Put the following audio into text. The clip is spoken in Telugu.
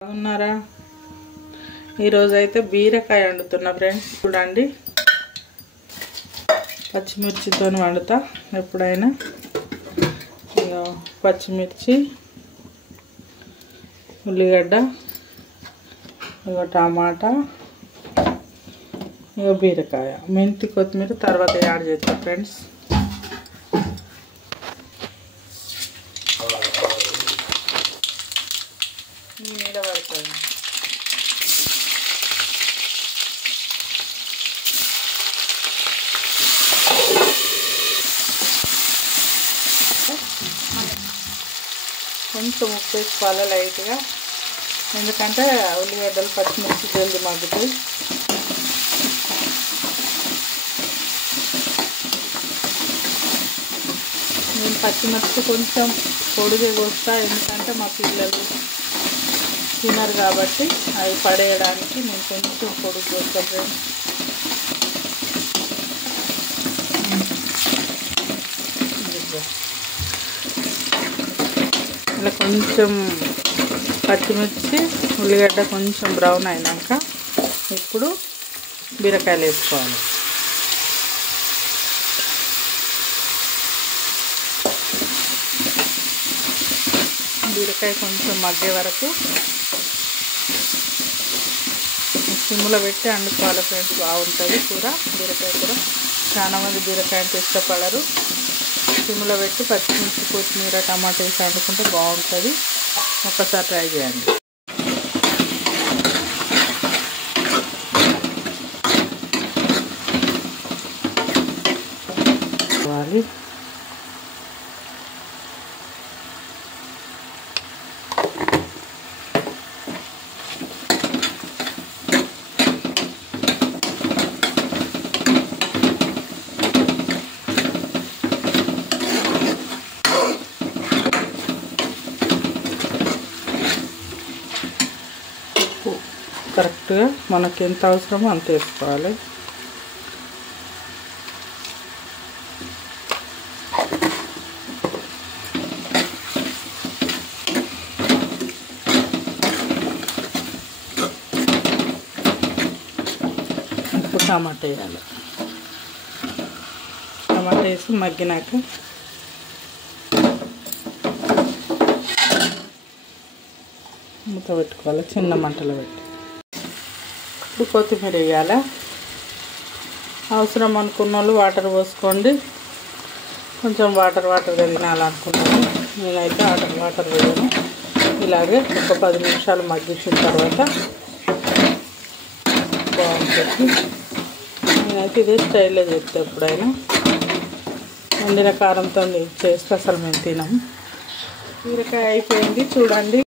బాగున్నారా? ఈరోజైతే బీరకాయ వండుతున్నా ఫ్రెండ్స్. చూడండి, పచ్చిమిర్చితో వండుతా ఎప్పుడైనా. ఇక పచ్చిమిర్చి, ఉల్లిగడ్డ, ఇక టమాటా, ఇక బీరకాయ, మెంతి, కొత్తిమీర తర్వాత యాడ్ చేస్తా ఫ్రెండ్స్. మీద పడుతుంది. కొంచెం ఉప్పు వేసుకోవాలి లైట్గా, ఎందుకంటే ఉల్లిగడ్డలు పచ్చిమిర్చి జల్ది మగ్గుతాయి. నేను పచ్చిమిర్చి కొంచెం పొడిగా కోస్తా, ఎందుకంటే మా పిల్లలు తినరు కాబట్టి అవి పడేయడానికి నేను కొంచెం పొడుగు కోస్తా ఫ్రెండ్స్. ఇలా కొంచెం పచ్చిమిర్చి ఉల్లిగడ్డ కొంచెం బ్రౌన్ అయినాక ఇప్పుడు బీరకాయలు వేసుకోవాలి. బీరకాయ కొంచెం మగ్గే వరకు సిమ్లో పెట్టి వండుకోవాలి ఫ్రెండ్స్. బాగుంటుంది కూర, బీరకాయ కూర. చాలామంది బీరకాయ అంటే ఇష్టపడరు. సిమ్లో పెట్టి పచ్చిమిర్చి, కొత్తిమీర, టమాటా వేసి వండుకుంటే బాగుంటుంది. ఒక్కసారి ట్రై చేయండి. కరెక్ట్గా మనకి ఎంత అవసరమో అంత వేసుకోవాలి. ఇప్పుడు టమాటా వేయాలి. టమాటా వేసి మగ్గినాక మూత పెట్టుకోవాలి, చిన్న మంటలో పెట్టి. ఇప్పుడు కొత్తిమీర వేయాలి. అవసరం అనుకున్న వాళ్ళు వాటర్ పోసుకోండి. కొంచెం వాటర్గా తినాలనుకున్నాను, నేనైతే వాటర్ వేయను. ఇలాగే ఒక 10 నిమిషాలు మగ్గించిన తర్వాత బాగుంటుంది. నేనైతే ఇదే స్టైల్లో చేస్తే ఎప్పుడైనా వండిన కారంతో చేస్తే అసలు మేము తినాము. బీరకాయ అయిపోయింది చూడండి.